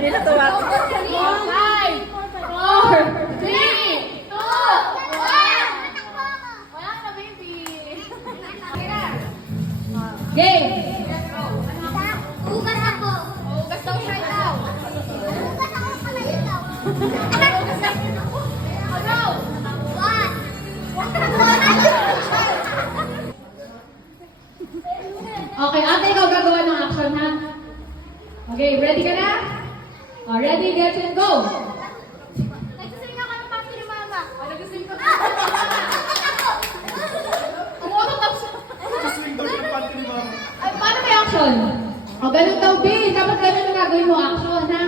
Hindi na tuwa. 5, 4, 3, 2, 1. Wala na, baby. Game. Hugas ako. Hugas daw siya daw. Hugas ako pala yun daw. Hugas daw. Ano? One. Okay, ate, ikaw gagawa ng action, ha? Okay, ready ka na? Ready, get, and go! Nagsasabi na ako ng pati ni Mama. Nag-swing ko. Hugas ako. Umuha tapos. Swing daw yung panty ni Mama. Ay, paano may action? O, ganun daw, babe. Dapat ganun ang gagawin mo action, ha?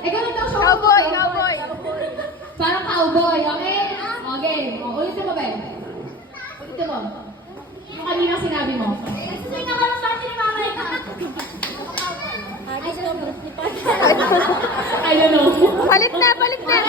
Ganun daw siya. Cowboy, cowboy. Parang cowboy, okay? Okay, ulitin mo, babe. Ulitin mo. Yung kanina sinabi mo. Nagsasabi na ako ng pati ni Mama. I don't know. Palit na, palit na.